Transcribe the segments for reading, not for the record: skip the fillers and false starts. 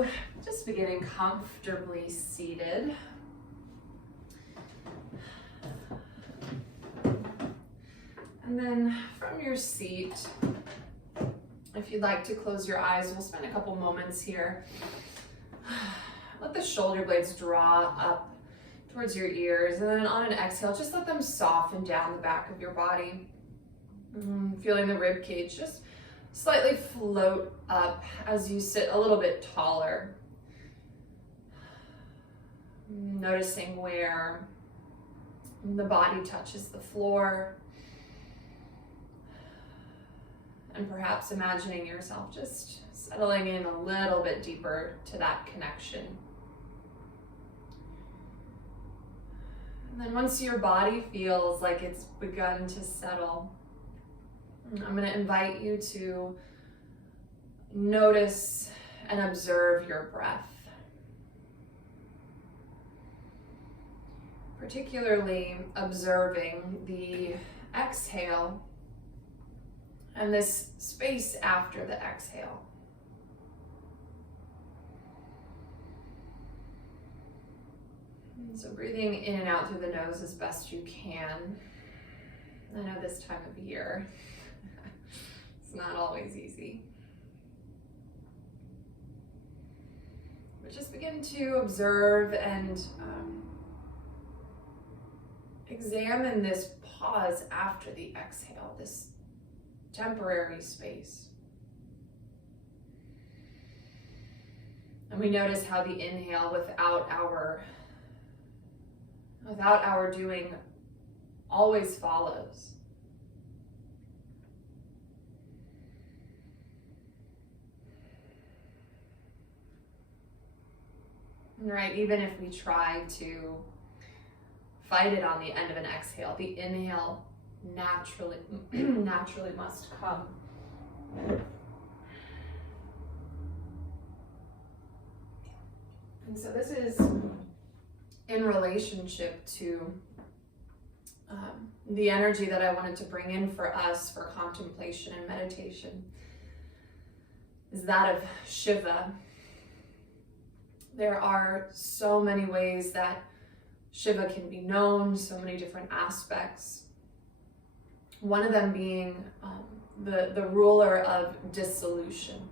So just beginning comfortably seated. And then from your seat, if you'd like to close your eyes, we'll spend a couple moments here. Let the shoulder blades draw up towards your ears, and then on an exhale, just let them soften down the back of your body. Feeling the rib cage just slightly float up as you sit a little bit taller. Noticing where the body touches the floor. And perhaps imagining yourself just settling in a little bit deeper to that connection. And then once your body feels like it's begun to settle, I'm going to invite you to notice and observe your breath. Particularly observing the exhale and this space after the exhale. And so breathing in and out through the nose as best you can. I know this time of year, it's not always easy. But just begin to observe and examine this pause after the exhale, this temporary space. And we notice how the inhale without our doing always follows. Right, even if we try to fight it on the end of an exhale, the inhale naturally must come. And so this is in relationship to the energy that I wanted to bring in for us for contemplation and meditation, is that of Shiva. There are so many ways that Shiva can be known, so many different aspects. One of them being the ruler of dissolution,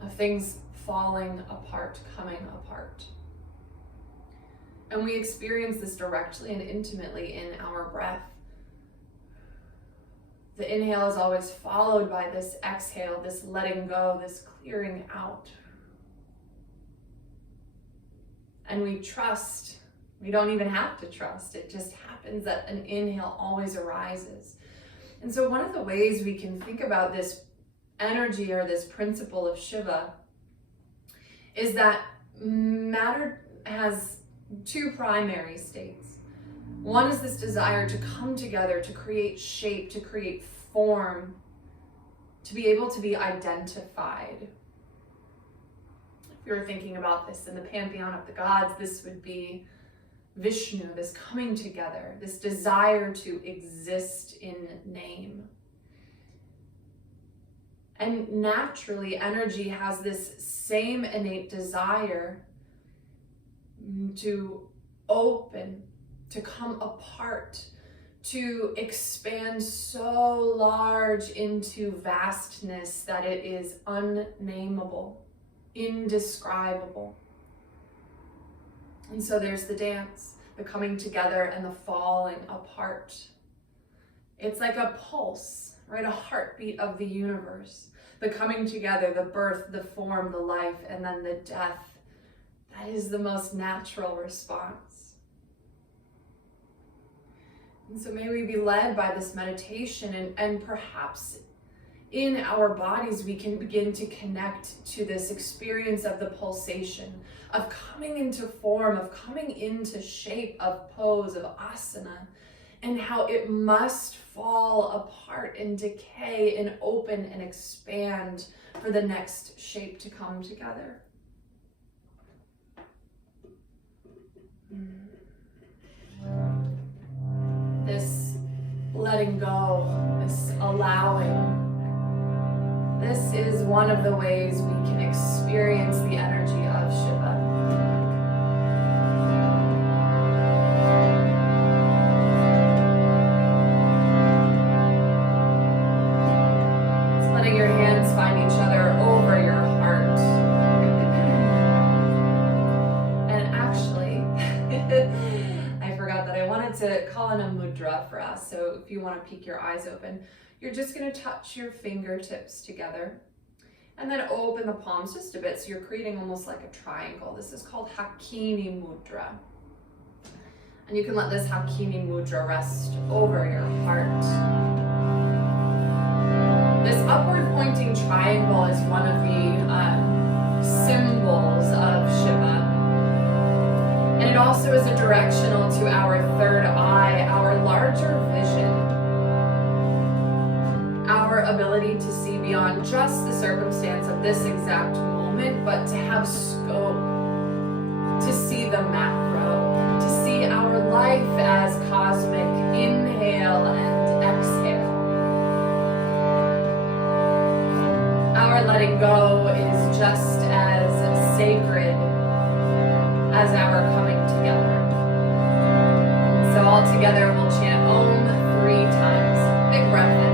of things falling apart, coming apart. And we experience this directly and intimately in our breath. The inhale is always followed by this exhale, this letting go, this clearing out. And we trust. We don't even have to trust. It just happens that an inhale always arises. And so one of the ways we can think about this energy or this principle of Shiva is that matter has two primary states. One is this desire to come together, to create shape, to create form, to be able to be identified. If you're thinking about this in the pantheon of the gods, this would be Vishnu, this coming together, this desire to exist in name. And naturally, energy has this same innate desire to open, to come apart, to expand so large into vastness that it is unnameable, indescribable. And so there's the dance, the coming together and the falling apart. It's like a pulse, right? A heartbeat of the universe. The coming together, the birth, the form, the life, and then the death. That is the most natural response. And so may we be led by this meditation, and perhaps in our bodies we can begin to connect to this experience of the pulsation, of coming into form, of coming into shape, of pose, of asana, and how it must fall apart and decay and open and expand for the next shape to come together. This letting go, this allowing, this is one of the ways we can experience the energy of Shiva. It's letting your hands find each other over your heart. And actually, I forgot that I wanted to call in a mudra for us. So if you want to peek your eyes open, you're just going to touch your fingertips together and then open the palms just a bit, so you're creating almost like a triangle. This is called Hakini Mudra. And you can let this Hakini Mudra rest over your heart. This upward pointing triangle is one of the symbols of Shiva. And it also is a directional to our third eye, our larger vision. Our ability to see beyond just the circumstance of this exact moment, but to have scope, to see the macro, to see our life as cosmic inhale and exhale. Our letting go is just as sacred as our coming together. So all together we'll chant Om 3 times. Big breath in.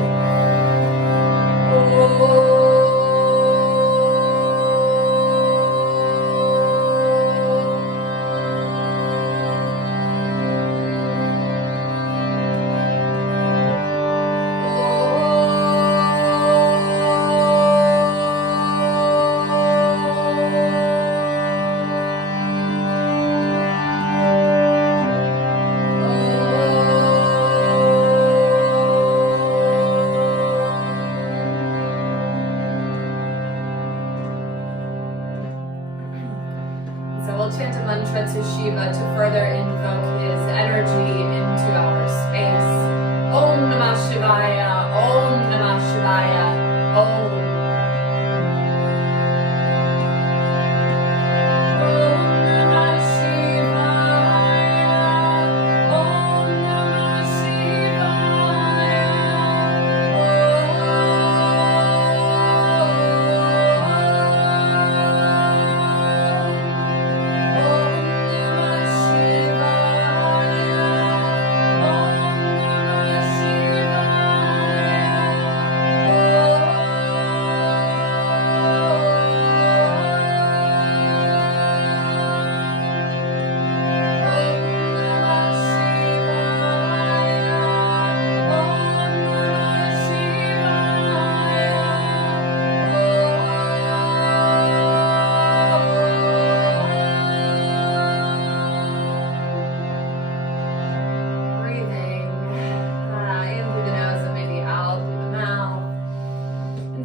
We'll chant a mantra to Shiva to further invoke his energy into our space. Om Namah Shivaya, Om Namah Shivaya, Om.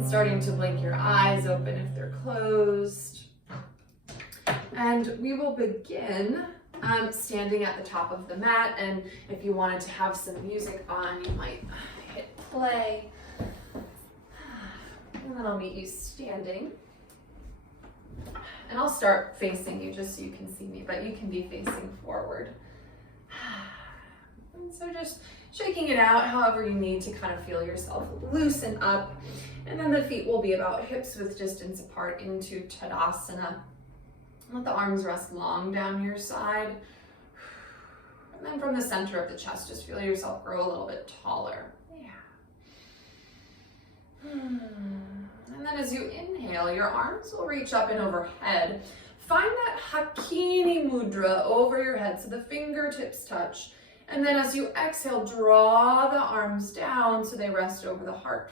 Starting to blink your eyes open if they're closed. And we will begin standing at the top of the mat. And if you wanted to have some music on, you might hit play. And then I'll meet you standing. And I'll start facing you just so you can see me, but you can be facing forward. And so just shaking it out however you need to kind of feel yourself loosen up. And then the feet will be about hips width distance apart into Tadasana. Let the arms rest long down your side. And then from the center of the chest, just feel yourself grow a little bit taller. Yeah. And then as you inhale, your arms will reach up and overhead. Find that Hakini Mudra over your head so the fingertips touch. And then as you exhale, draw the arms down so they rest over the heart.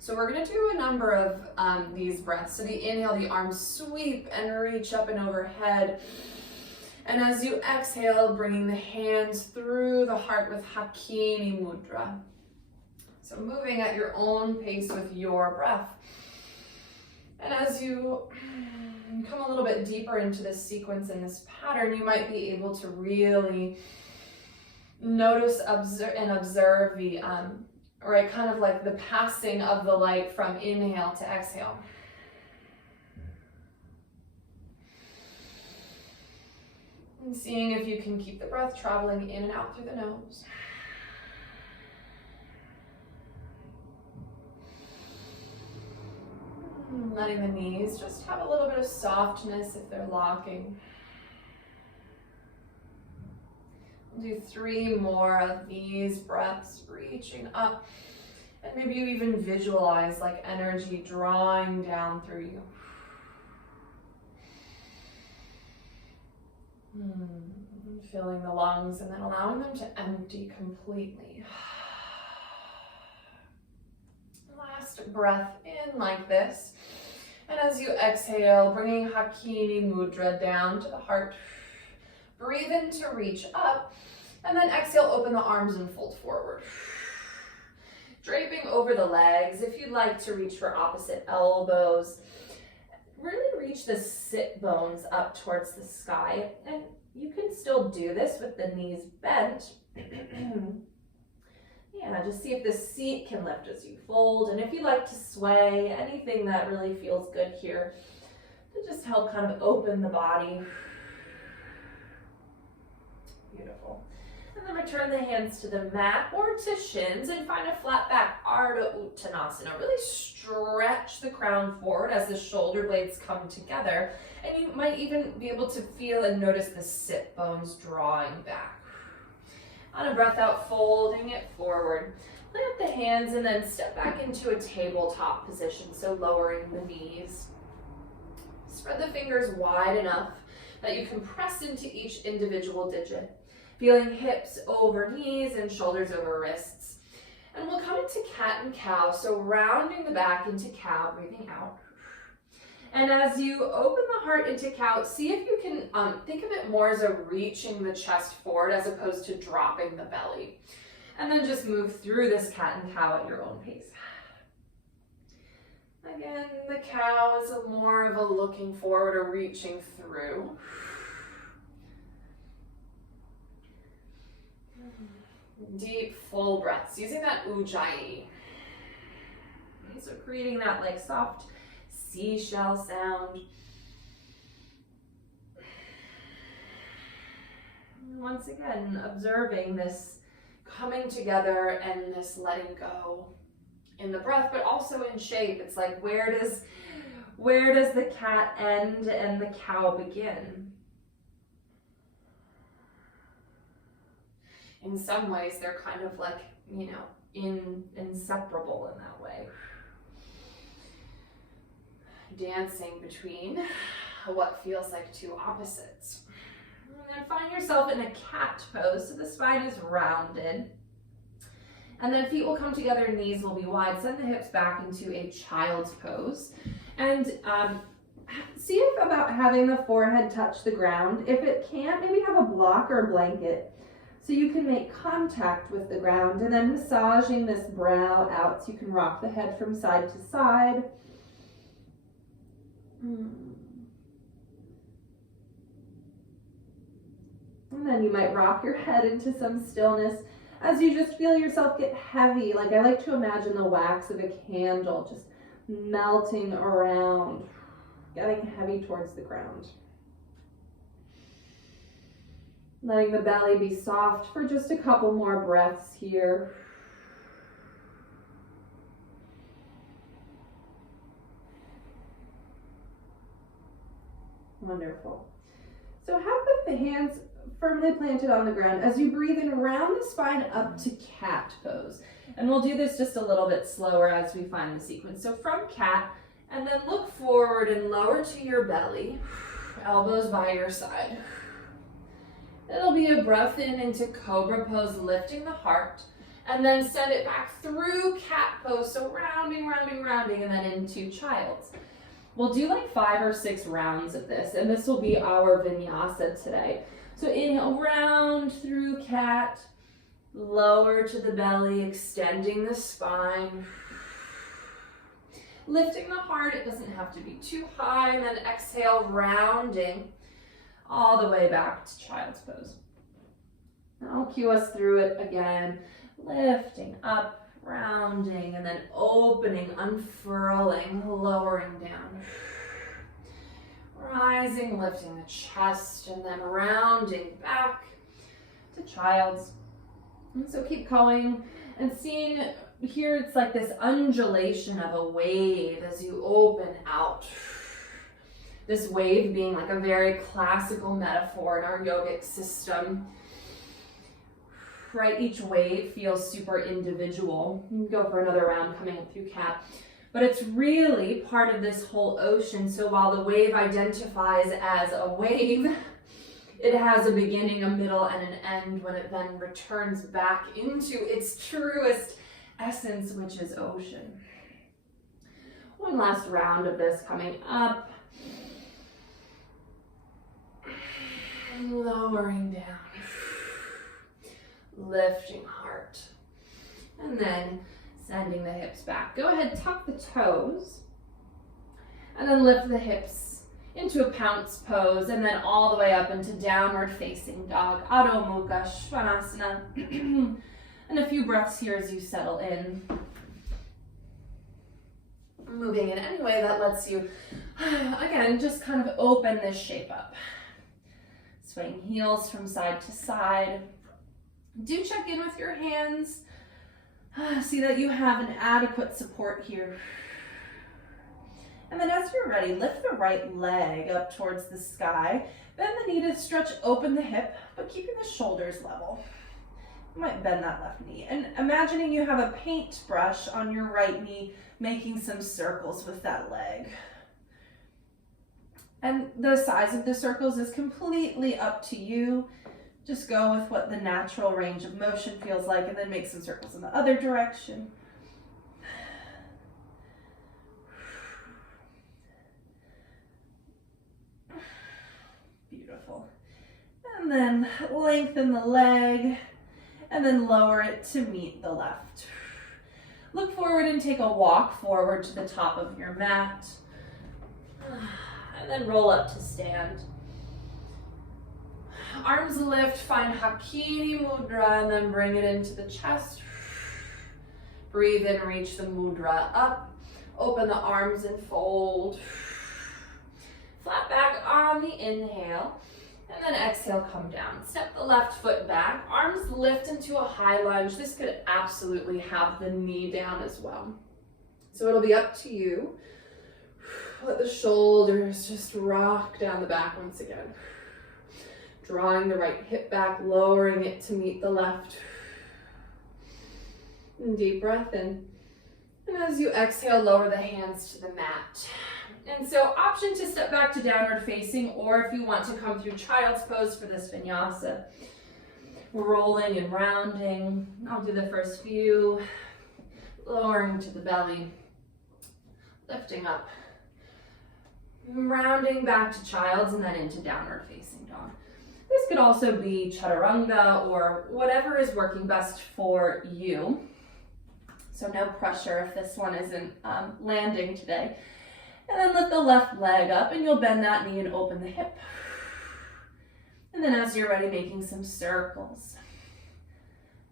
So we're going to do a number of these breaths. So the inhale, the arms sweep and reach up and overhead. And as you exhale, bringing the hands through the heart with Hakini Mudra. So moving at your own pace with your breath. And as you come a little bit deeper into this sequence and this pattern, you might be able to really notice and observe the right, kind of like the passing of the light from inhale to exhale. And seeing if you can keep the breath traveling in and out through the nose. letting the knees just have a little bit of softness if they're locking. We'll do 3 more of these breaths, reaching up. And maybe you even visualize like energy drawing down through you. Filling the lungs and then allowing them to empty completely. Last breath in like this. And as you exhale, bringing Hakini Mudra down to the heart. Breathe in to reach up. And then exhale, open the arms and fold forward. Draping over the legs. If you'd like to reach for opposite elbows, really reach the sit bones up towards the sky. And you can still do this with the knees bent. Yeah, just see if the seat can lift as you fold. And if you like to sway, anything that really feels good here to just help kind of open the body. Beautiful. And then return the hands to the mat or to shins and find a flat back, Ardha Uttanasana. Really stretch the crown forward as the shoulder blades come together. And you might even be able to feel and notice the sit bones drawing back. On a breath out, folding it forward. Plant the hands and then step back into a tabletop position, so lowering the knees. Spread the fingers wide enough that you can press into each individual digit. Feeling hips over knees and shoulders over wrists. And we'll come into cat and cow, so rounding the back into cow, breathing out. And as you open the heart into cow, see if you can think of it more as a reaching the chest forward as opposed to dropping the belly. And then just move through this cat and cow at your own pace. Again, the cow is more of a looking forward or reaching through. Deep, full breaths, using that Ujjayi. So creating that like soft seashell sound. And once again, observing this coming together and this letting go in the breath, but also in shape. It's like, where does the cat end and the cow begin? In some ways, they're kind of like, inseparable in that way. Dancing between what feels like two opposites. And then find yourself in a cat pose, so the spine is rounded. And then feet will come together, knees will be wide. Send the hips back into a child's pose. And see if about having the forehead touch the ground. If it can't, maybe have a block or a blanket so you can make contact with the ground. And then massaging this brow out so you can rock the head from side to side. And then you might rock your head into some stillness as you just feel yourself get heavy. Like I like to imagine the wax of a candle just melting around, getting heavy towards the ground. Letting the belly be soft for just a couple more breaths here. Wonderful. So have the hands firmly planted on the ground as you breathe in, round the spine up to cat pose. And we'll do this just a little bit slower as we find the sequence. So from cat, and then look forward and lower to your belly, elbows by your side. It'll be a breath in into cobra pose, lifting the heart, and then send it back through cat pose. So rounding, and then into child's. We'll do like 5 or 6 rounds of this, and this will be our vinyasa today. So inhale, round through cat, lower to the belly, extending the spine, lifting the heart. It doesn't have to be too high, and then exhale, rounding all the way back to child's pose. I'll cue us through it again, lifting up, rounding, and then opening, unfurling, lowering down. Rising, lifting the chest, and then rounding back to child's. And so keep going and seeing here it's like this undulation of a wave as you open out. This wave being like a very classical metaphor in our yogic system. Right, each wave feels super individual. You can go for another round coming up through cat. But it's really part of this whole ocean. So while the wave identifies as a wave, it has a beginning, a middle, and an end when it then returns back into its truest essence, which is ocean. One last round of this coming up. Lowering down. Lifting heart. And then sending the hips back. Go ahead, tuck the toes. And then lift the hips into a pounce pose, and then all the way up into downward facing dog, Adho Mukha Svanasana. And a few breaths here as you settle in. Moving in any way that lets you, again, just kind of open this shape up. Swaying heels from side to side. Do check in with your hands. See that you have an adequate support here. And then as you're ready, lift the right leg up towards the sky. Bend the knee to stretch open the hip, but keeping the shoulders level. You might bend that left knee. And imagining you have a paintbrush on your right knee, making some circles with that leg. And the size of the circles is completely up to you. Just go with what the natural range of motion feels like, and then make some circles in the other direction. Beautiful. And then lengthen the leg, and then lower it to meet the left. Look forward and take a walk forward to the top of your mat. And then roll up to stand. Arms lift, find Hakini Mudra, and then bring it into the chest. Breathe in, reach the mudra up. Open the arms and fold. Flat back on the inhale. And then exhale, come down. Step the left foot back. Arms lift into a high lunge. This could absolutely have the knee down as well. So it'll be up to you. Let the shoulders just rock down the back once again. Drawing the right hip back, lowering it to meet the left. And deep breath in. And as you exhale, lower the hands to the mat. And so option to step back to downward facing, or if you want to come through child's pose for this vinyasa. Rolling and rounding. I'll do the first few. Lowering to the belly. Lifting up. Rounding back to child's and then into downward facing dog. This could also be chaturanga or whatever is working best for you. So no pressure if this one isn't landing today. And then lift the left leg up, and you'll bend that knee and open the hip. And then as you're ready, making some circles.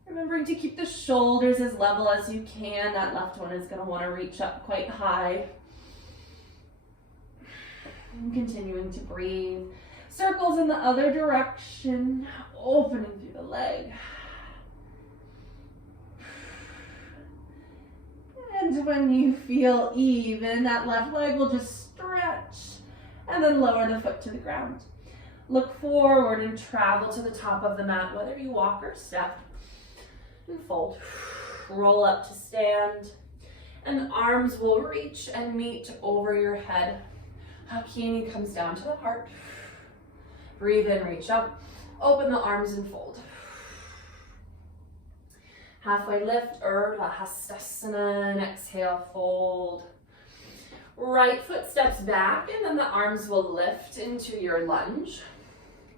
Remembering to keep the shoulders as level as you can. That left one is going to want to reach up quite high. And continuing to breathe. Circles in the other direction, opening through the leg. And when you feel even, that left leg will just stretch and then lower the foot to the ground. Look forward and travel to the top of the mat, whether you walk or step. And fold. Roll up to stand. And arms will reach and meet over your head. Hakini comes down to the heart. Breathe in, reach up. Open the arms and fold. Halfway lift, Urdhva Hastasana, and exhale, fold. Right foot steps back, and then the arms will lift into your lunge.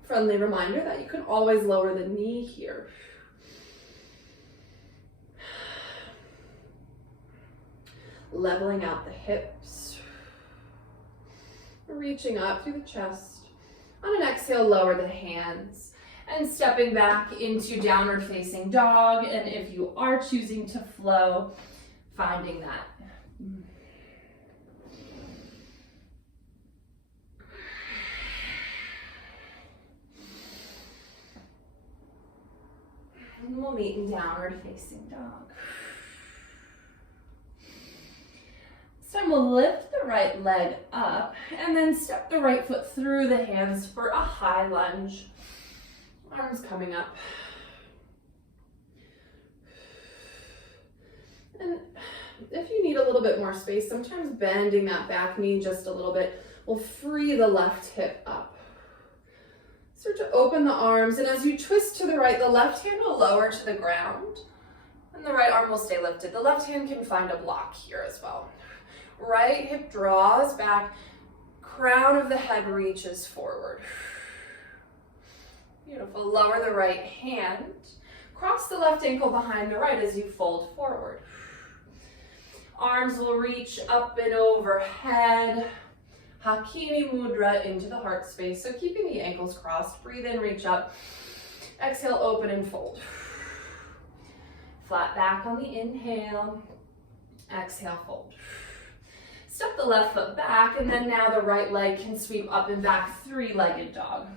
Friendly reminder that you can always lower the knee here. Leveling out the hips. Reaching up through the chest. On an exhale, lower the hands. And stepping back into downward facing dog. And if you are choosing to flow, finding that. And we'll meet in downward facing dog. time, we'll lift the right leg up and then step the right foot through the hands for a high lunge. Arms coming up. And if you need a little bit more space, sometimes bending that back knee just a little bit will free the left hip up. Start to open the arms, and as you twist to the right, the left hand will lower to the ground, and the right arm will stay lifted. The left hand can find a block here as well. Right hip draws back, crown of the head reaches forward. Beautiful. Lower the right hand. Cross the left ankle behind the right as you fold forward. Arms will reach up and overhead. Hakini Mudra into the heart space. So keeping the ankles crossed. Breathe in, reach up. Exhale, open and fold. Flat back on the inhale. Exhale, fold. Step the left foot back, and then now the right leg can sweep up and back, three-legged dog.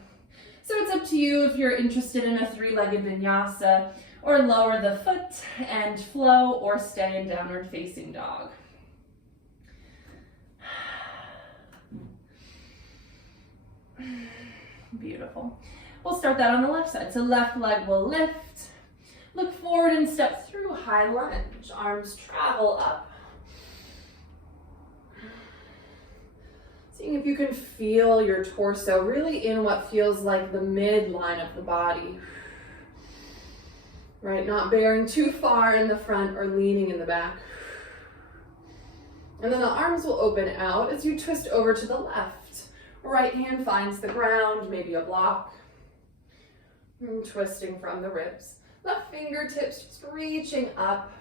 So it's up to you if you're interested in a three-legged vinyasa, or lower the foot and flow, or stay in downward facing dog. Beautiful. We'll start that on the left side. So left leg will lift. Look forward and step through high lunge. Arms travel up. Seeing if you can feel your torso really in what feels like the midline of the body. Right, not bearing too far in the front or leaning in the back. And then the arms will open out as you twist over to the left. Right hand finds the ground, maybe a block. And twisting from the ribs. Left fingertips just reaching up.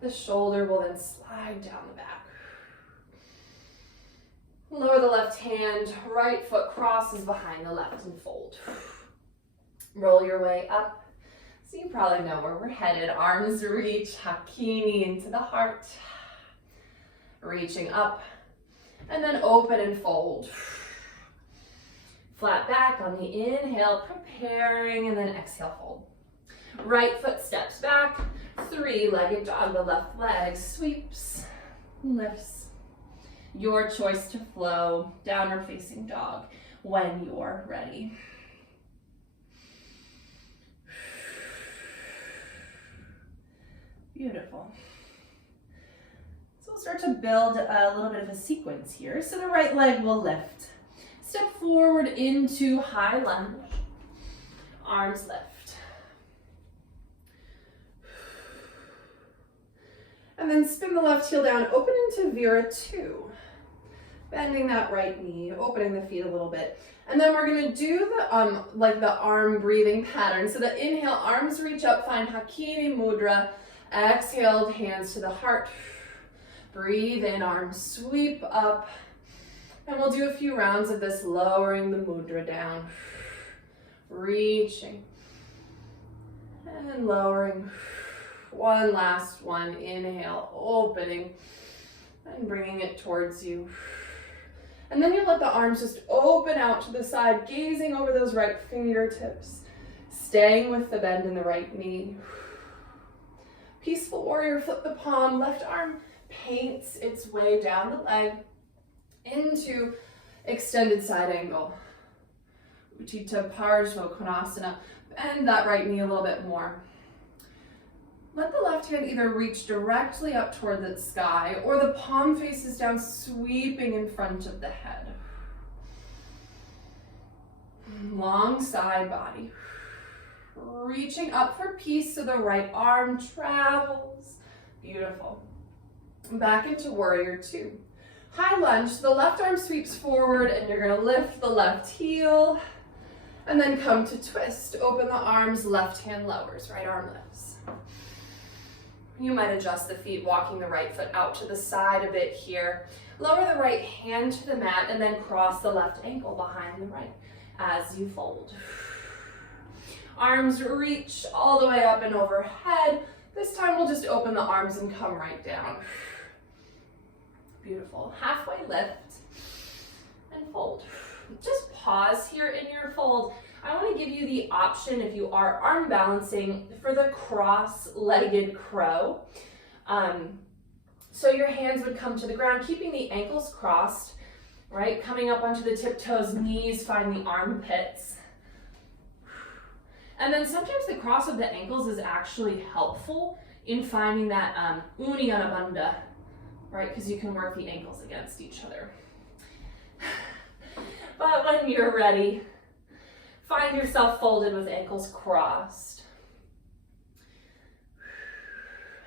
The shoulder will then slide down the back. Lower the left hand, right foot crosses behind the left and fold. Roll your way up. So you probably know where we're headed. Arms reach, Hakini into the heart. Reaching up, and then open and fold. Flat back on the inhale, preparing, and then exhale, fold. Right foot steps back, three-legged dog. The left leg sweeps, lifts. Your choice to flow, downward facing dog, when you're ready. Beautiful. So we'll start to build a little bit of a sequence here. So the right leg will lift. Step forward into high lunge. Arms lift. And then spin the left heel down, open into Vira 2. Bending that right knee, opening the feet a little bit. And then we're gonna do the like the arm breathing pattern. So the inhale, arms reach up, find Hakini Mudra. Exhaled, hands to the heart. Breathe in, arms sweep up. And we'll do a few rounds of this, lowering the mudra down. Reaching. And lowering. One last one. Inhale, opening. And bringing it towards you. And then you let the arms just open out to the side, gazing over those right fingertips. Staying with the bend in the right knee. Peaceful warrior, flip the palm, left arm paints its way down the leg into extended side angle. Utthita Parsvakonasana. Bend that right knee a little bit more. Let the left hand either reach directly up toward the sky or the palm faces down, sweeping in front of the head. Long side body. Reaching up for peace so the right arm travels. Beautiful. Back into warrior 2. High lunge, the left arm sweeps forward and you're gonna lift the left heel and then come to twist. Open the arms, left hand lowers, right arm lifts. You might adjust the feet, walking the right foot out to the side a bit here. Lower the right hand to the mat and then cross the left ankle behind the right as you fold. Arms reach all the way up and overhead. This time we'll just open the arms and come right down. Beautiful. Halfway lift and fold. Just pause here in your fold. I want to give you the option, if you are arm balancing, for the cross-legged crow. So your hands would come to the ground, keeping the ankles crossed, right? Coming up onto the tiptoes, knees find the armpits. And then sometimes the cross of the ankles is actually helpful in finding that Uddiyana Bandha, right? Because you can work the ankles against each other. But when you're ready, find yourself folded with ankles crossed.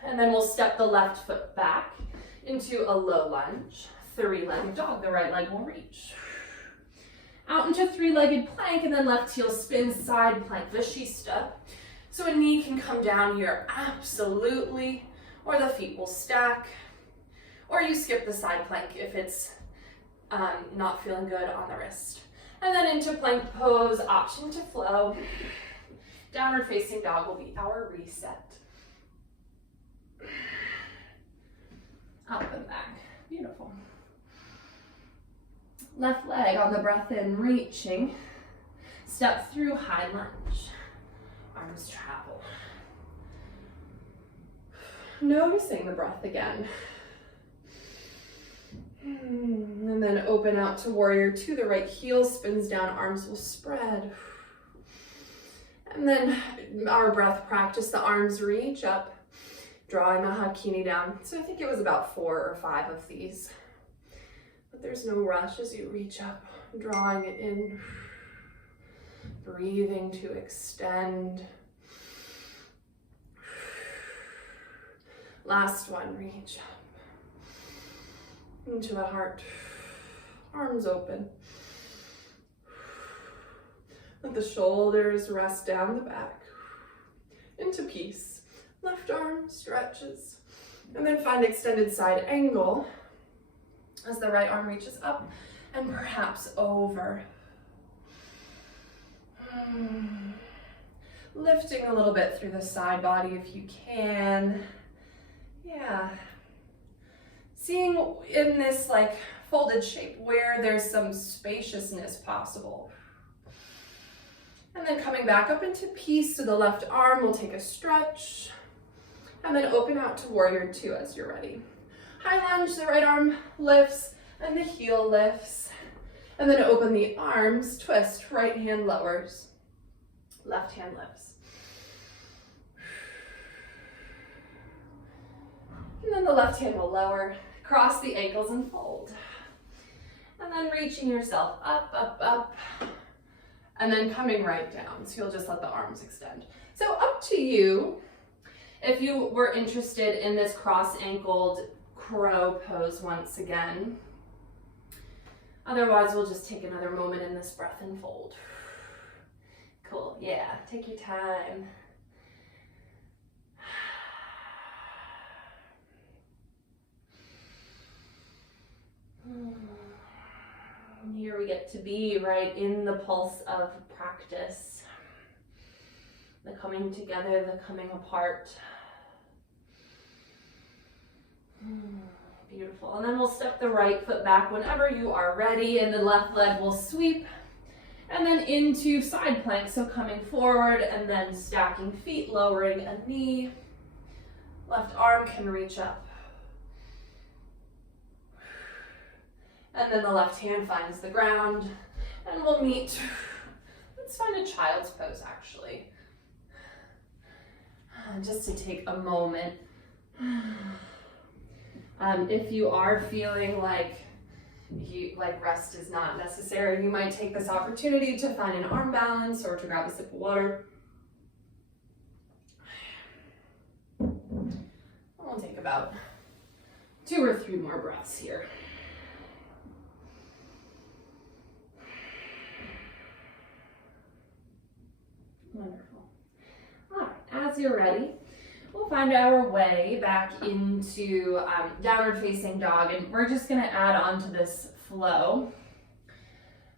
And then we'll step the left foot back into a low lunge, three-legged dog. The right leg will reach. Out into three-legged plank, and then left heel spin, side plank, Vashishta. So a knee can come down here, absolutely, or the feet will stack, or you skip the side plank if it's not feeling good on the wrist. And then into plank pose, option to flow. Downward facing dog will be our reset. Up and back, beautiful. Left leg on the breath in, reaching. Step through high lunge. Arms travel. Noticing the breath again. And then open out to warrior two. The right heel spins down, arms will spread. And then our breath practice, the arms reach up, drawing the hakini down. So I think it was about 4 or 5 of these. But there's no rush as you reach up, drawing it in, breathing to extend. Last one, reach up into the heart, arms open. Let the shoulders rest down the back, into peace. Left arm stretches, and then find extended side angle as the right arm reaches up and perhaps over. Lifting a little bit through the side body if you can. Yeah. Seeing in this like folded shape where there's some spaciousness possible. And then coming back up into peace, so the left arm will take a stretch. And then open out to warrior two as you're ready. High lunge, the right arm lifts and the heel lifts. And then open the arms, twist, right hand lowers, left hand lifts. And then the left hand will lower, cross the ankles and fold. And then reaching yourself up, up, up. And then coming right down. So you'll just let the arms extend. So up to you. If you were interested in this cross-ankled crow pose once again. Otherwise, we'll just take another moment in this breath and fold. Cool, yeah, take your time. Here we get to be right in the pulse of practice. The coming together, the coming apart. Beautiful. And then we'll step the right foot back whenever you are ready, and the left leg will sweep. And then into side plank, so coming forward and then stacking feet, lowering a knee. Left arm can reach up. And then the left hand finds the ground, and we'll meet. Let's find a child's pose actually. Just to take a moment. If you are feeling like rest is not necessary, you might take this opportunity to find an arm balance or to grab a sip of water. We'll take about 2 or 3 more breaths here. Wonderful. All right, as you're ready, we'll find our way back into downward facing dog, and we're just gonna add on to this flow.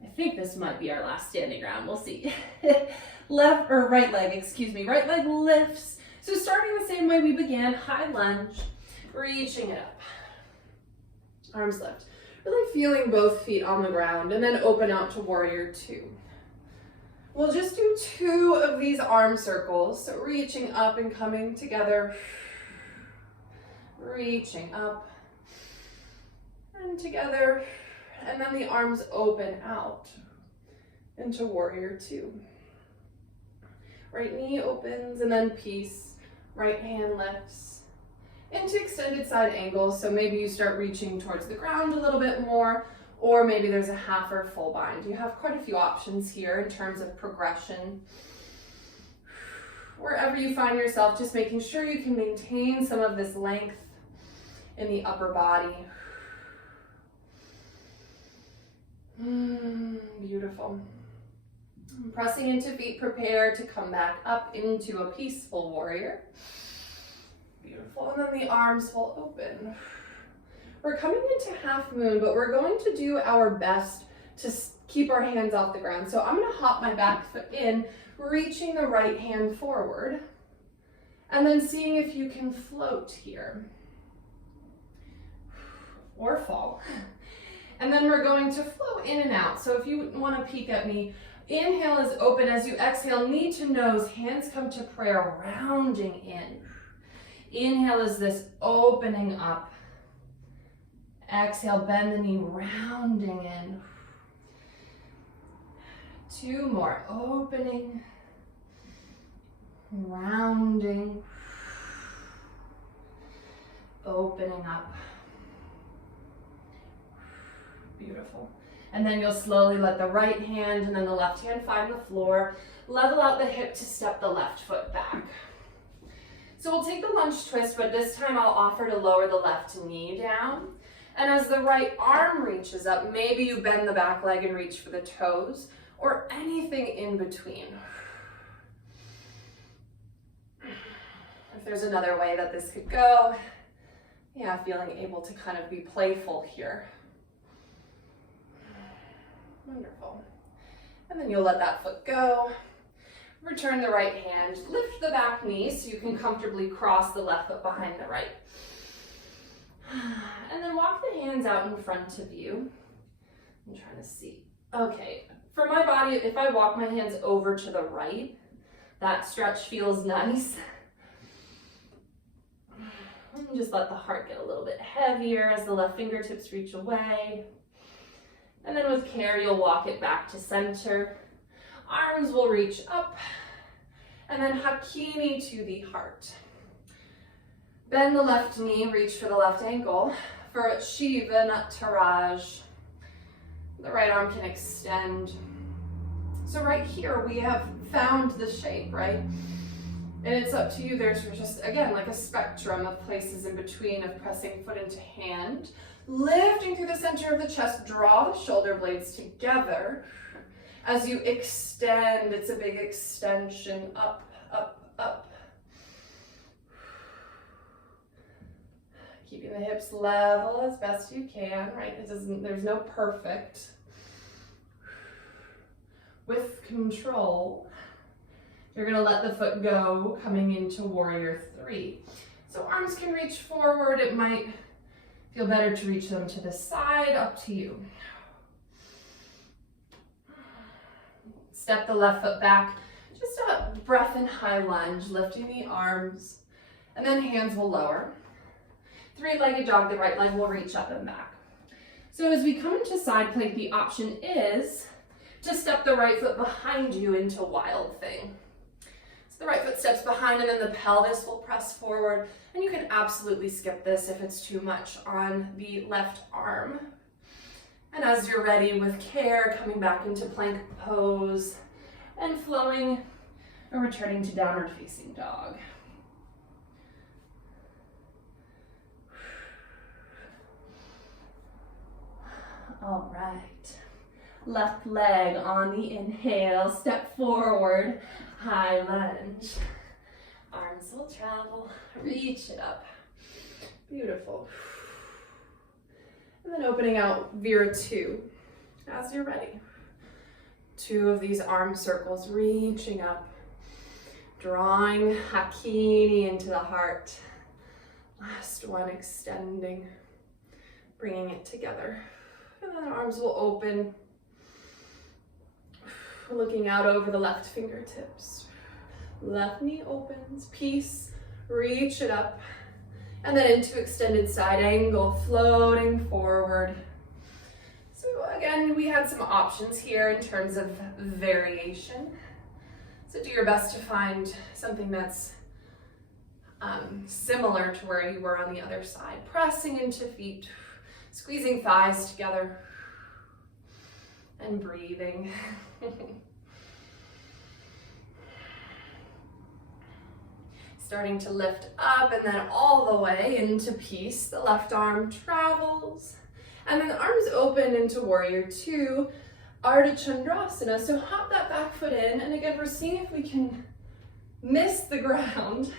I think this might be our last standing round, we'll see. Right leg lifts. So starting the same way we began, high lunge, reaching it up. Arms lift. Really feeling both feet on the ground, and then open out to warrior two. We'll just do 2 of these arm circles. So reaching up and coming together. Reaching up And together, and then the arms open out into warrior two. Right knee opens and then peace. Right hand lifts into extended side angle. So maybe you start reaching towards the ground a little bit more, or maybe there's a half or full bind. You have quite a few options here in terms of progression. Wherever you find yourself, just making sure you can maintain some of this length in the upper body. Beautiful. Pressing into feet, prepare to come back up into a peaceful warrior. Beautiful, and then the arms will open. We're coming into half moon, but we're going to do our best to keep our hands off the ground. So I'm gonna hop my back foot in, reaching the right hand forward, and then seeing if you can float here or fall. And then we're going to flow in and out. So if you want to peek at me, inhale is open. As you exhale, knee to nose, hands come to prayer, rounding in. Inhale is this opening up. Exhale, bend the knee, rounding in. Two more, opening, rounding, opening up. Beautiful. And then you'll slowly let the right hand and then the left hand find the floor. Level out the hip to step the left foot back. So we'll take the lunge twist, but this time I'll offer to lower the left knee down. And as the right arm reaches up, maybe you bend the back leg and reach for the toes or anything in between. If there's another way that this could go, yeah, feeling able to kind of be playful here. Wonderful. And then you'll let that foot go. Return the right hand. Lift the back knee so you can comfortably cross the left foot behind the right. And then walk the hands out in front of you. I'm trying to see. Okay, for my body, if I walk my hands over to the right, that stretch feels nice. And just let the heart get a little bit heavier as the left fingertips reach away. And then with care, you'll walk it back to center. Arms will reach up. And then Hakini to the heart. Bend the left knee, reach for the left ankle for Shiva Nataraj. The right arm can extend. So right here, we have found the shape, right? And it's up to you. There's just, again, like a spectrum of places in between of pressing foot into hand. Lifting through the center of the chest, draw the shoulder blades together. As you extend, it's a big extension, up, up, up. Keeping the hips level as best you can, right? There's no perfect. With control, you're gonna let the foot go, coming into warrior three. So arms can reach forward. It might feel better to reach them to the side, up to you. Step the left foot back, just a breath in high lunge, lifting the arms, and then hands will lower. Three-legged dog, the right leg will reach up and back. So as we come into side plank, the option is to step the right foot behind you into wild thing. So the right foot steps behind and then the pelvis will press forward. And you can absolutely skip this if it's too much on the left arm. And as you're ready, with care, coming back into plank pose and flowing and returning to downward facing dog. All right. Left leg on the inhale, step forward, high lunge. Arms will travel, reach it up. Beautiful. And then opening out Vira 2 as you're ready. 2 of these arm circles reaching up, drawing Hakini into the heart. Last one extending, bringing it together. And then the arms will open, looking out over the left fingertips. Left knee opens, peace, reach it up. And then into extended side angle, floating forward. So again, we had some options here in terms of variation. So do your best to find something that's similar to where you were on the other side. Pressing into feet, squeezing thighs together, and breathing. Starting to lift up and then all the way into peace. The left arm travels. And then the arms open into warrior two, Ardha Chandrasana. So hop that back foot in. And again, we're seeing if we can miss the ground.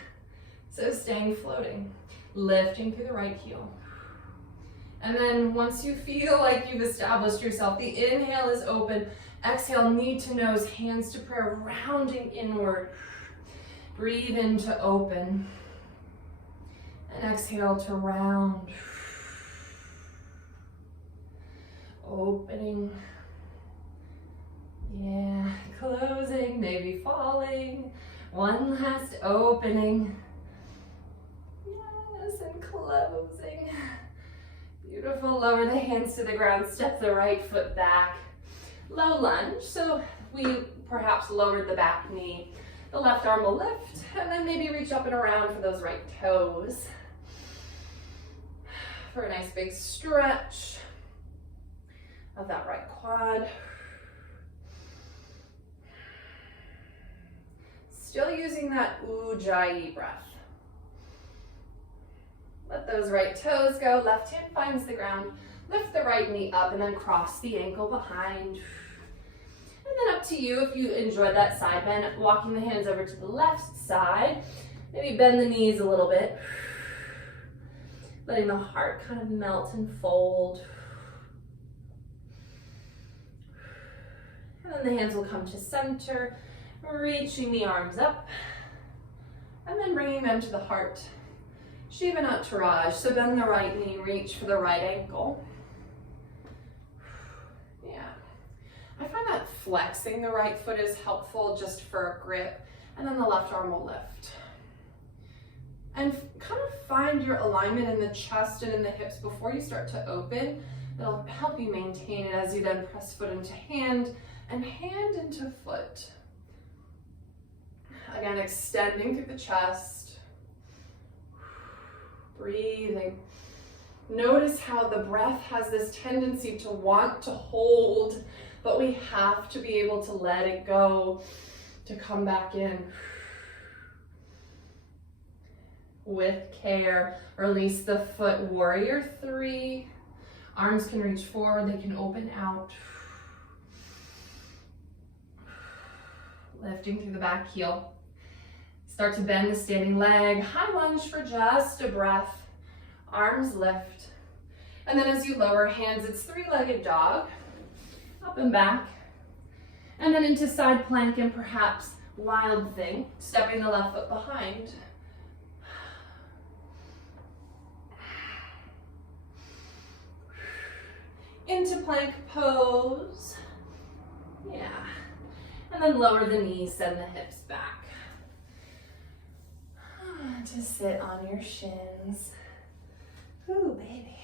So staying floating, lifting through the right heel. And then once you feel like you've established yourself, the inhale is open. Exhale, knee to nose, hands to prayer, rounding inward. Breathe in to open. And exhale to round. Opening. Yeah, closing, maybe falling. One last opening. Yes, and closing. Beautiful, lower the hands to the ground, step the right foot back. Low lunge, so we perhaps lowered the back knee. The left arm will lift, and then maybe reach up and around for those right toes. For a nice big stretch of that right quad. Still using that Ujjayi breath. Let those right toes go, left hand finds the ground, lift the right knee up and then cross the ankle behind. And then up to you if you enjoyed that side bend, walking the hands over to the left side. Maybe bend the knees a little bit. Letting the heart kind of melt and fold. And then the hands will come to center, reaching the arms up. And then bringing them to the heart. Shiva Nataraj, so bend the right knee, reach for the right ankle. Yeah. I find that flexing the right foot is helpful just for a grip, and then the left arm will lift. And kind of find your alignment in the chest and in the hips before you start to open. It'll help you maintain it as you then press foot into hand and hand into foot. Again, extending through the chest. Breathing. Notice how the breath has this tendency to want to hold, but we have to be able to let it go, to come back in. With care, release the foot, warrior three. Arms can reach forward, they can open out. Lifting through the back heel. Start to bend the standing leg, high lunge for just a breath. Arms lift. And then as you lower hands, it's three-legged dog. Up and back. And then into side plank and perhaps wild thing, stepping the left foot behind. Into plank pose. Yeah. And then lower the knees, send the hips back. To sit on your shins. Ooh, baby.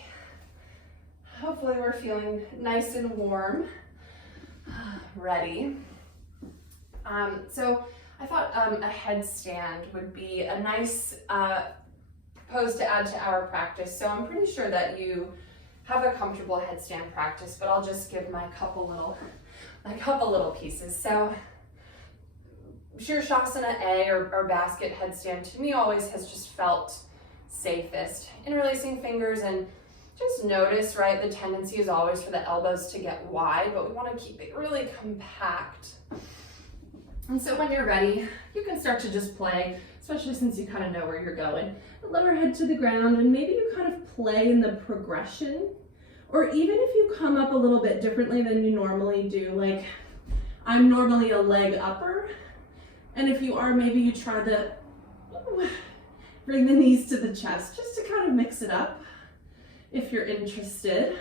Hopefully we're feeling nice and warm. Ready. So I thought a headstand would be a nice pose to add to our practice. So I'm pretty sure that you have a comfortable headstand practice, but I'll just give my couple little pieces. So Shirshasana A or basket headstand to me always has just felt safest. Interlacing fingers and just notice, right, the tendency is always for the elbows to get wide, but we want to keep it really compact. And so when you're ready, you can start to just play, especially since you kind of know where you're going. Lower head to the ground, and maybe you kind of play in the progression, or even if you come up a little bit differently than you normally do, like I'm normally a leg upper, and if you are, maybe you try to bring the knees to the chest just to kind of mix it up if you're interested.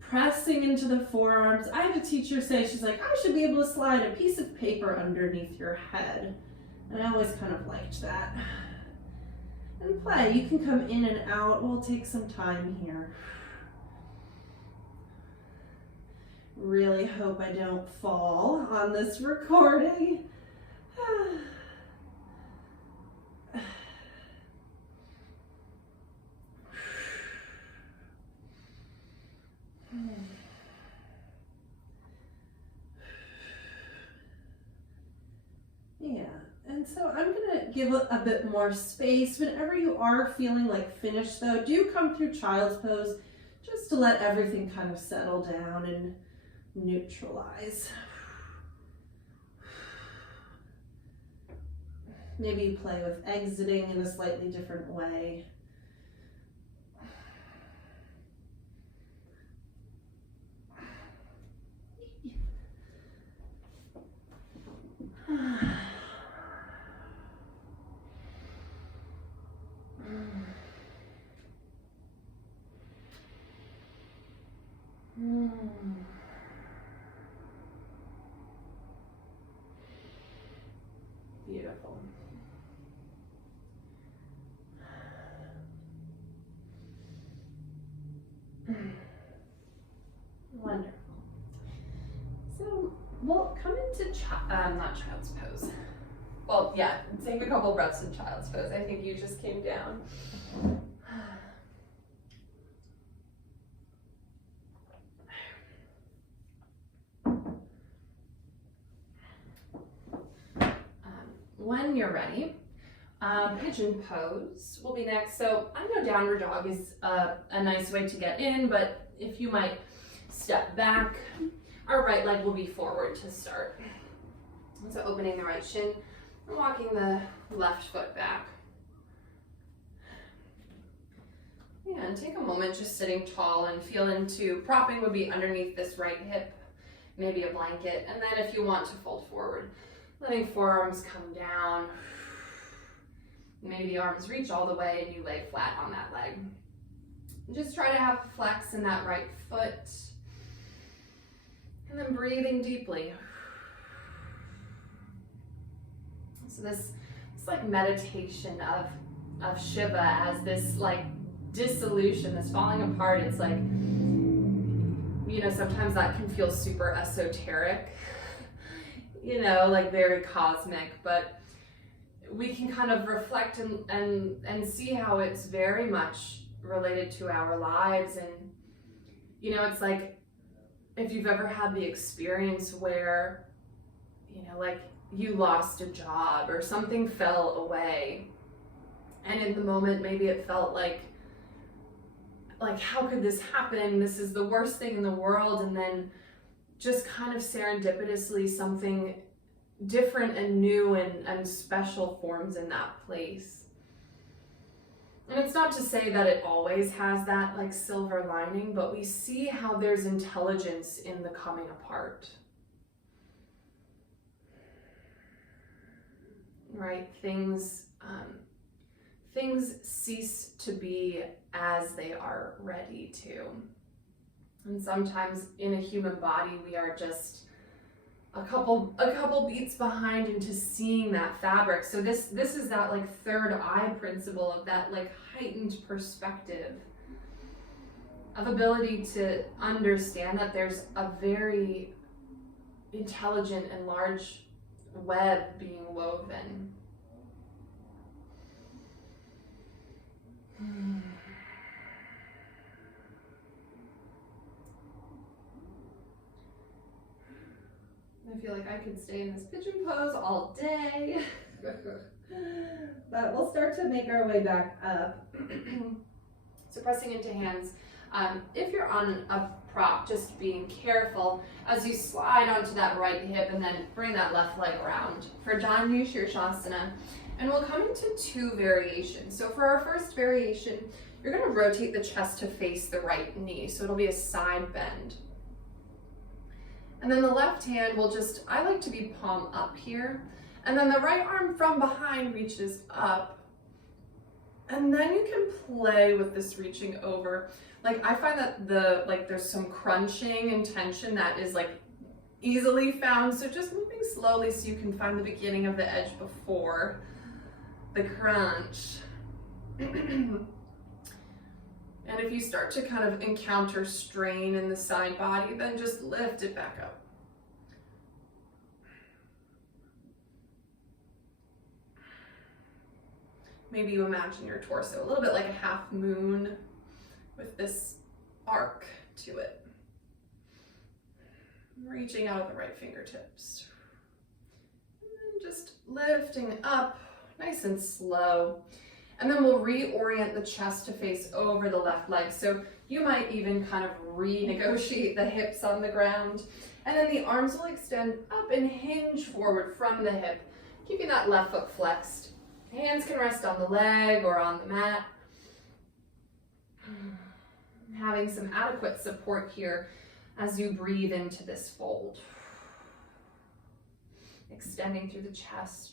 Pressing into the forearms. I had a teacher say, she's like, I should be able to slide a piece of paper underneath your head. And I always kind of liked that. And play. You can come in and out. We'll take some time here. Really hope I don't fall on this recording. Yeah, and so I'm gonna give a bit more space. Whenever you are feeling like finished though, do come through child's pose just to let everything kind of settle down and neutralize. Maybe you play with exiting in a slightly different way. Beautiful. Wonderful. So we'll come into not child's pose. Well, yeah, take a couple breaths in child's pose. I think you just came down. When you're ready, pigeon pose will be next. So I know downward dog is a nice way to get in, but if you might step back, our right leg will be forward to start. So opening the right shin and walking the left foot back. Yeah, and take a moment just sitting tall and feel into propping would be underneath this right hip, maybe a blanket, and then if you want to fold forward, letting forearms come down. Maybe the arms reach all the way and you lay flat on that leg. Just try to have flex in that right foot. And then breathing deeply. So this like meditation of Shiva as this like dissolution, this falling apart. It's like, you know, sometimes that can feel super esoteric, you know, like very cosmic, but we can kind of reflect and see how it's very much related to our lives. And, you know, it's like, if you've ever had the experience where, you know, like you lost a job or something fell away, and in the moment, maybe it felt like how could this happen? This is the worst thing in the world. And then just kind of serendipitously something different and new and special forms in that place. And it's not to say that it always has that like silver lining, but we see how there's intelligence in the coming apart. Right? Things cease to be as they are ready to. And sometimes in a human body, we are just a couple beats behind into seeing that fabric. So this is that like third eye principle of that like heightened perspective of ability to understand that there's a very intelligent and large web being woven. I feel like I could stay in this pigeon pose all day. But we'll start to make our way back up. So pressing into hands. If you're on a prop, just being careful as you slide onto that right hip and then bring that left leg around for Janu Shirshasana. And we'll come into two variations. So for our first variation, you're going to rotate the chest to face the right knee. So it'll be a side bend. And then the left hand will just, I like to be palm up here. And then the right arm from behind reaches up. And then you can play with this reaching over. Like I find that there's some crunching and tension that is like easily found. So just moving slowly so you can find the beginning of the edge before the crunch. And if you start to kind of encounter strain in the side body, then just lift it back up. Maybe you imagine your torso a little bit like a half moon with this arc to it. Reaching out at the right fingertips. And then just lifting up nice and slow. And then we'll reorient the chest to face over the left leg. So you might even kind of renegotiate the hips on the ground. And then the arms will extend up and hinge forward from the hip, keeping that left foot flexed. Hands can rest on the leg or on the mat. Having some adequate support here as you breathe into this fold. Extending through the chest.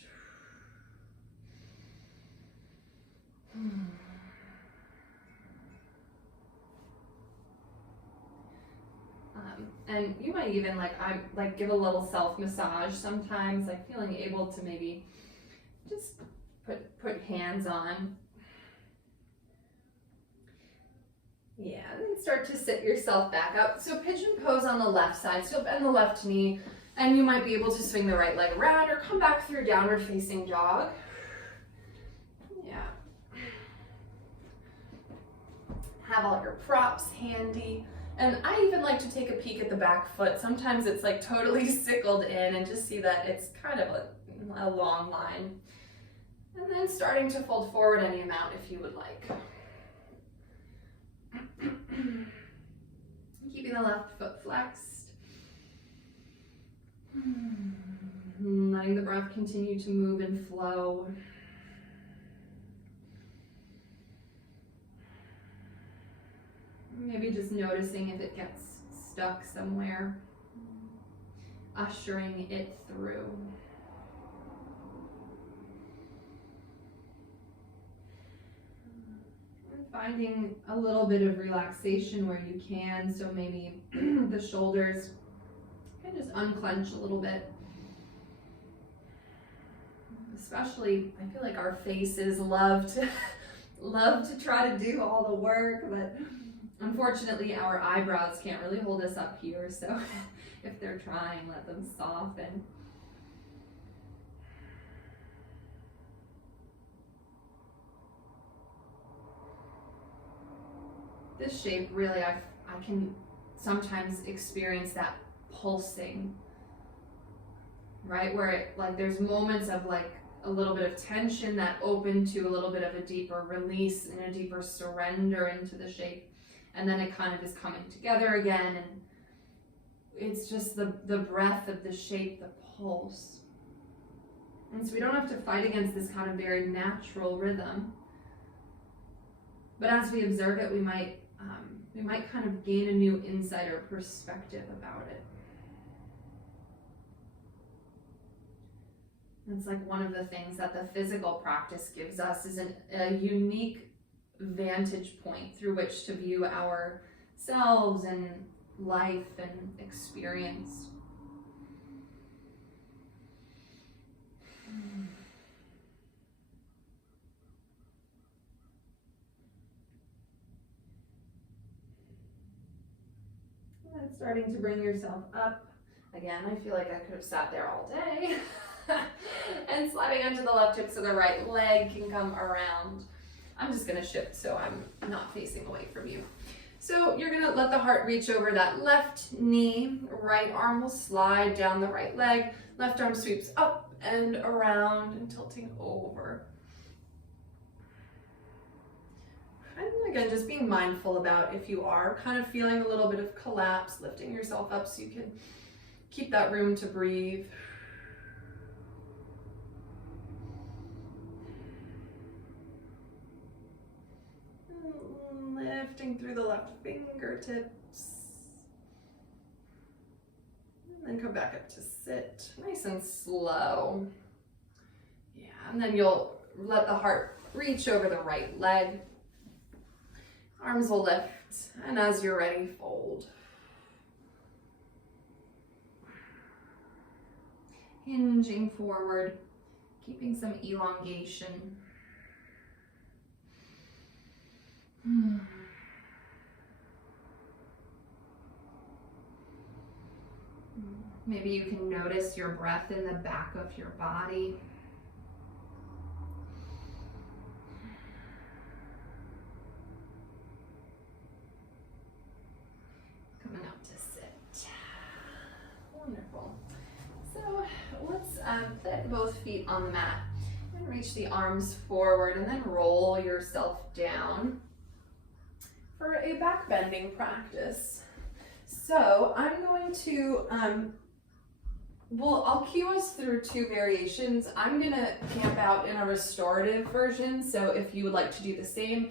And you might even I give a little self massage sometimes, like feeling able to maybe just put hands on. Yeah, and then start to sit yourself back up. So pigeon pose on the left side. So bend the left knee, and you might be able to swing the right leg around or come back through downward facing dog. Yeah. Have all your props handy. And I even like to take a peek at the back foot. Sometimes it's like totally sickled in and just see that it's kind of a long line. And then starting to fold forward any amount if you would like. Keeping the left foot flexed. Letting the breath continue to move and flow. Maybe just noticing if it gets stuck somewhere. Ushering it through. Finding a little bit of relaxation where you can, so maybe the shoulders can just unclench a little bit. Especially, I feel like our faces love to try to do all the work, but unfortunately our eyebrows can't really hold us up here, so if they're trying, let them soften. This shape, really, I can sometimes experience that pulsing, right? Where it, like, there's moments of like a little bit of tension that open to a little bit of a deeper release and a deeper surrender into the shape. And then it kind of is coming together again. And it's just the breath of the shape, the pulse. And so we don't have to fight against this kind of very natural rhythm. But as we observe it, we might kind of gain a new insight or perspective about it. It's like one of the things that the physical practice gives us is a unique vantage point through which to view ourselves and life and experience. And starting to bring yourself up. Again, I feel like I could have sat there all day. And sliding onto the left hip so the right leg can come around. I'm just gonna shift so I'm not facing away from you. So you're gonna let the heart reach over that left knee, right arm will slide down the right leg, left arm sweeps up and around and tilting over. And again, just being mindful about if you are kind of feeling a little bit of collapse, lifting yourself up so you can keep that room to breathe. Lifting through the left fingertips. And then come back up to sit, nice and slow. Yeah, and then you'll let the heart reach over the right leg. Arms will lift, and as you're ready, fold. hinging forward, keeping some elongation. Maybe you can notice your breath in the back of your body. Coming up to sit. Wonderful. So let's put both feet on the mat and reach the arms forward and then roll yourself down for a back bending practice. So I'm going to, I'll cue us through 2 variations. I'm gonna camp out in a restorative version. So if you would like to do the same,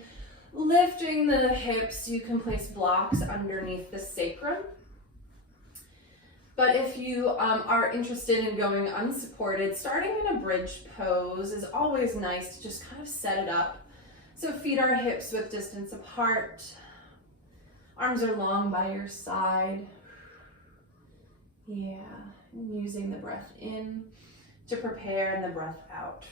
lifting the hips, you can place blocks underneath the sacrum. But if you are interested in going unsupported, starting in a bridge pose is always nice to just kind of set it up. So feet are hips width distance apart. Arms are long by your side. Yeah, and using the breath in to prepare and the breath out.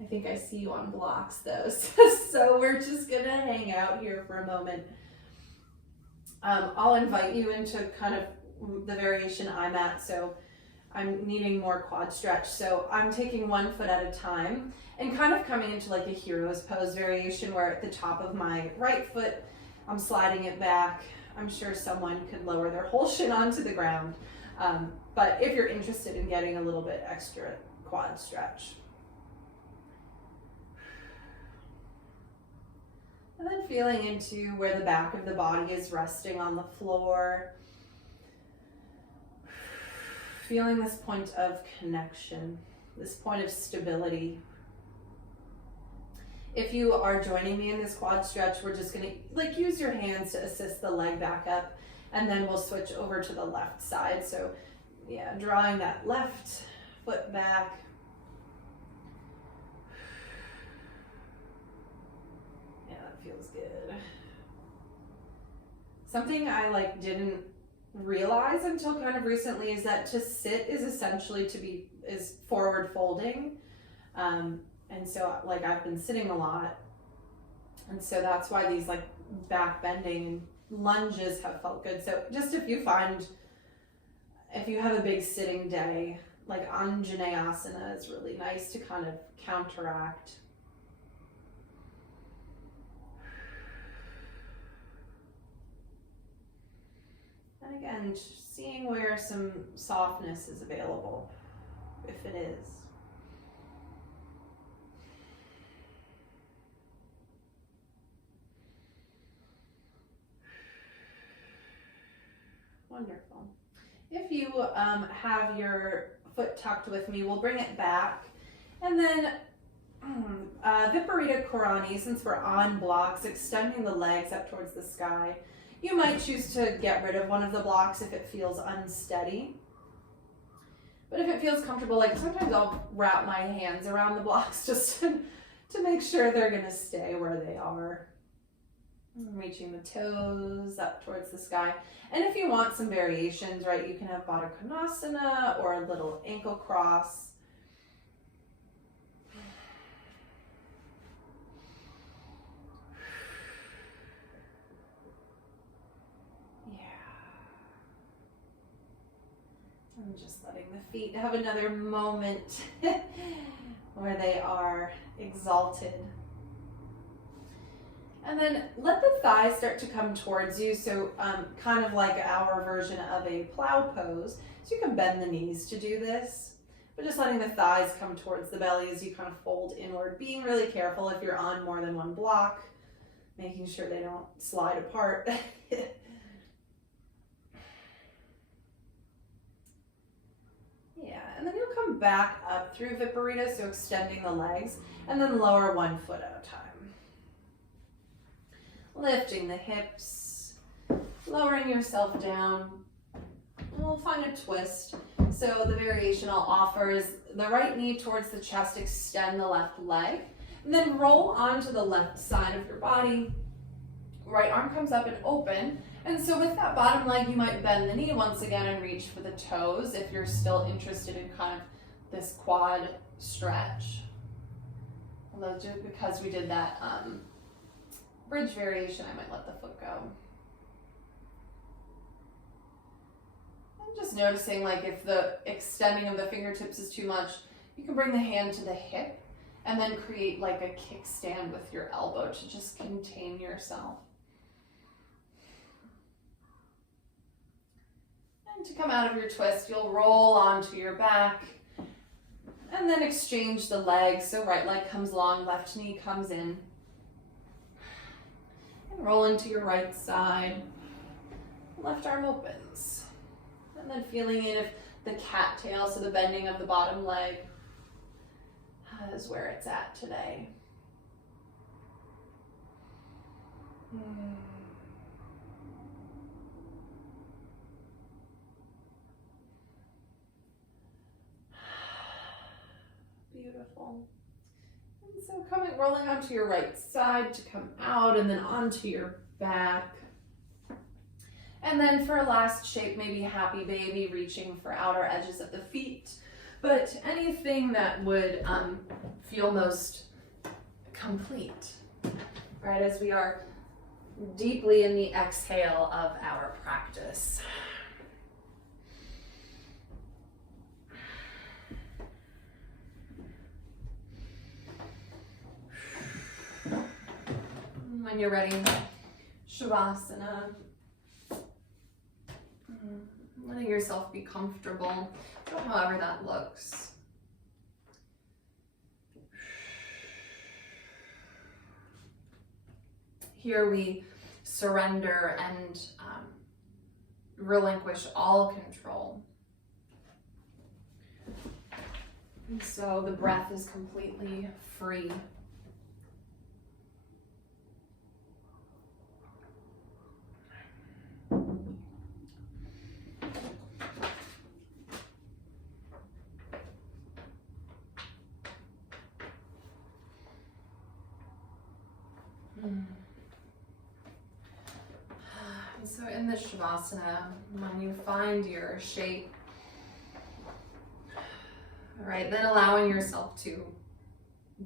I think I see you on blocks though, so we're just gonna hang out here for a moment. I'll invite you into kind of the variation I'm at, so I'm needing more quad stretch. So I'm taking 1 foot at a time and kind of coming into like a hero's pose variation where at the top of my right foot, I'm sliding it back. I'm sure someone could lower their whole shin onto the ground. But if you're interested in getting a little bit extra quad stretch. And then feeling into where the back of the body is resting on the floor. Feeling this point of connection, this point of stability. If you are joining me in this quad stretch, we're just gonna use your hands to assist the leg back up, and then we'll switch over to the left side. So yeah, drawing that left foot back. Yeah, that feels good. Something I didn't realize until kind of recently is that to sit is essentially is forward folding. And so I've been sitting a lot. And so that's why these back bending and lunges have felt good. So just if you have a big sitting day, Anjaneyasana is really nice to kind of counteract. And again, seeing where some softness is available, if it is. Wonderful. If you have your foot tucked with me, we'll bring it back. And then Viparita Karani, since we're on blocks, extending the legs up towards the sky. You might choose to get rid of one of the blocks if it feels unsteady. But if it feels comfortable, sometimes I'll wrap my hands around the blocks just to make sure they're gonna stay where they are. Reaching the toes up towards the sky. And if you want some variations, right, you can have Baddha Konasana or a little ankle cross. I'm just letting the feet have another moment where they are exalted. And then let the thighs start to come towards you. So kind of like our version of a plow pose. So you can bend the knees to do this, but just letting the thighs come towards the belly as you kind of fold inward. Being really careful if you're on more than one block, making sure they don't slide apart. Yeah, and then you'll come back up through Viparita, so extending the legs, and then lower 1 foot at a time. Lifting the hips, lowering yourself down. And we'll find a twist. So the variation I'll offer is the right knee towards the chest, extend the left leg, and then roll onto the left side of your body. Right arm comes up and open, And so with that bottom leg, you might bend the knee once again and reach for the toes if you're still interested in kind of this quad stretch. Although just because we did that bridge variation, I might let the foot go. I'm just noticing, like, if the extending of the fingertips is too much, you can bring the hand to the hip and then create like a kickstand with your elbow to just contain yourself. And to come out of your twist, you'll roll onto your back and then exchange the legs. So right leg comes long, left knee comes in. And roll into your right side. Left arm opens. And then feeling in if the cattail, so the bending of the bottom leg, is where it's at today. Beautiful. And so rolling onto your right side to come out and then onto your back. And then for a last shape, maybe happy baby, reaching for outer edges of the feet. But anything that would feel most complete, right, as we are deeply in the exhale of our practice. When you're ready, Shavasana. Letting yourself be comfortable, however that looks. Here we surrender and relinquish all control. And so the breath is completely free. So in this Shavasana, when you find your shape, all right, then allowing yourself to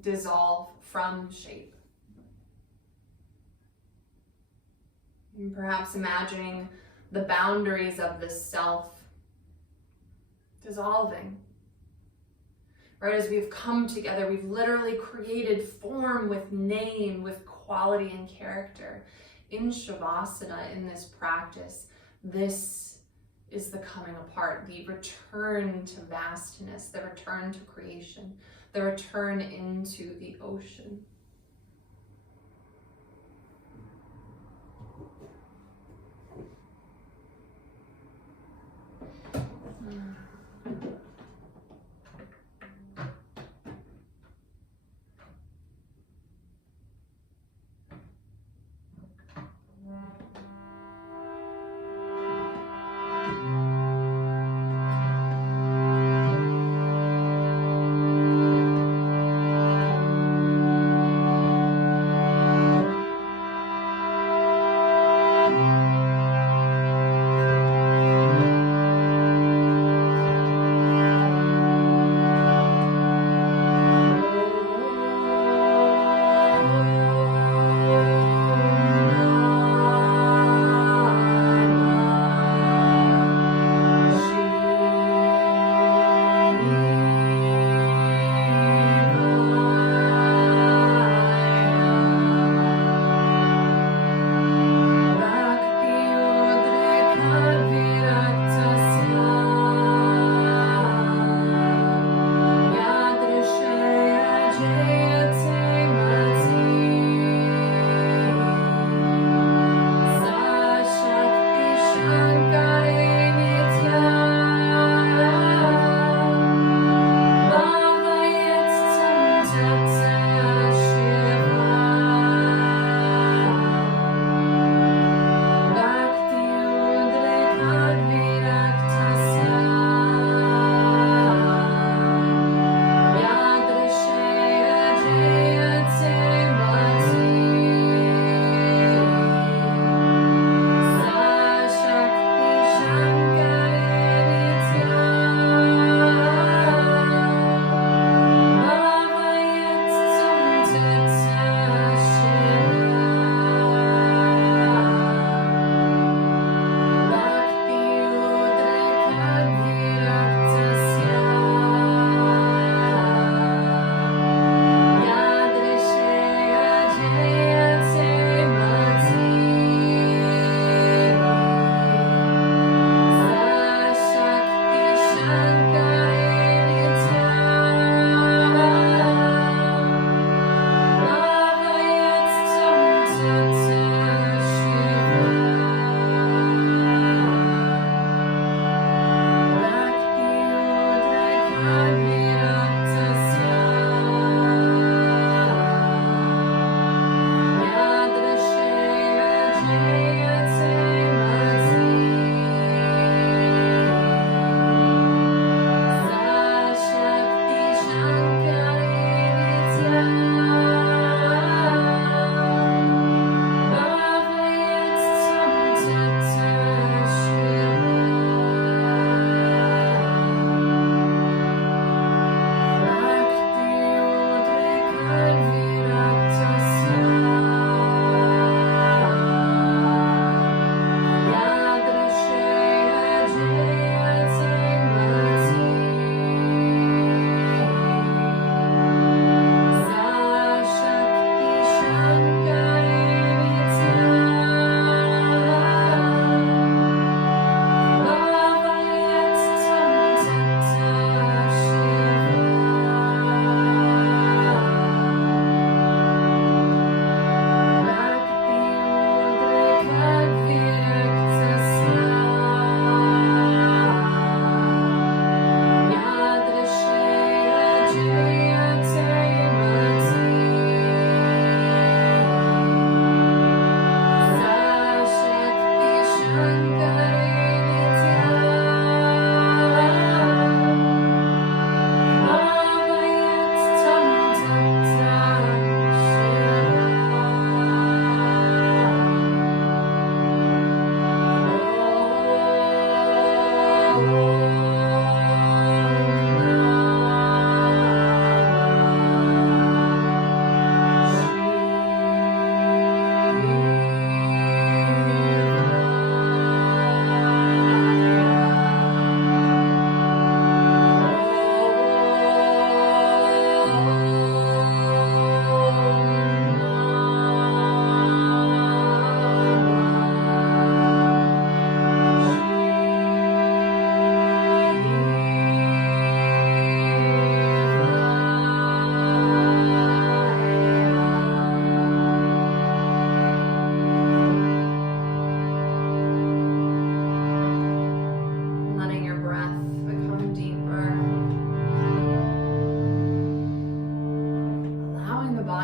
dissolve from shape. And perhaps imagining the boundaries of the self dissolving. Right, as we've come together, we've literally created form with name, with quality and character. In Shavasana, in this practice, this is the coming apart, the return to vastness, the return to creation, the return into the ocean.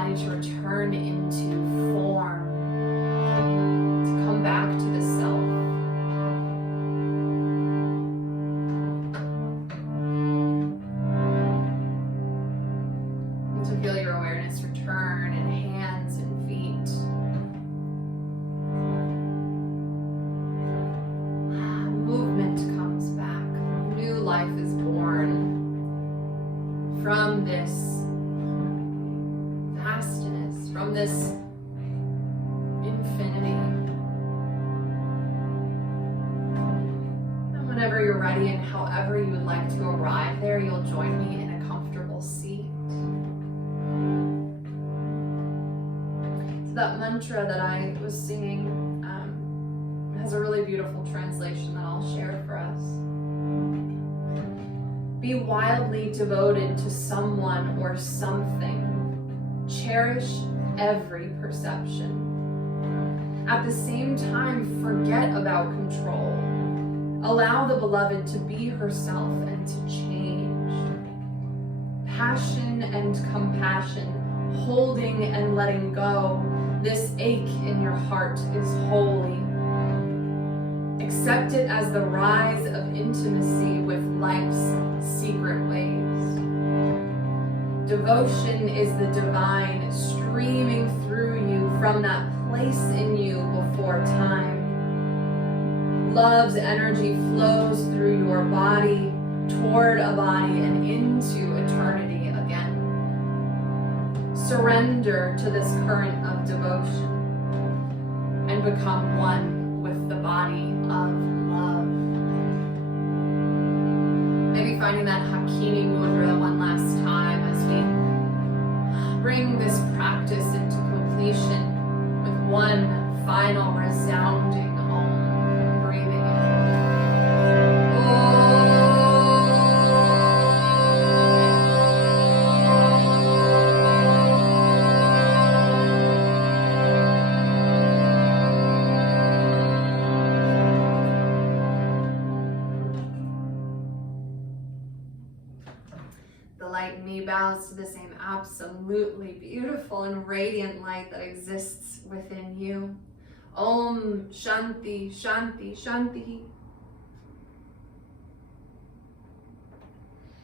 body to return into form, to come back to the self. And to feel your awareness return in hands and feet. Movement comes back. New life is born from this vastness, from this infinity. And whenever you're ready and however you would like to arrive there, you'll join me in a comfortable seat. So that mantra that I was singing has a really beautiful translation that I'll share for us. Be wildly devoted to someone or something. Cherish every perception. At the same time, forget about control. Allow the beloved to be herself and to change. Passion and compassion, holding and letting go. This ache in your heart is holy. Accept it as the rise of intimacy with life's secret ways. Devotion is the divine streaming through you from that place in you before time. Love's energy flows through your body, toward a body, and into eternity again. Surrender to this current of devotion and become one with the body of love. Maybe finding that Hakini Mudra one last time as we bring this practice into completion with one final resounding Om. Breathing in. The light in me bows to the same absolutely beautiful and radiant light that exists within you. Om Shanti Shanti Shanti.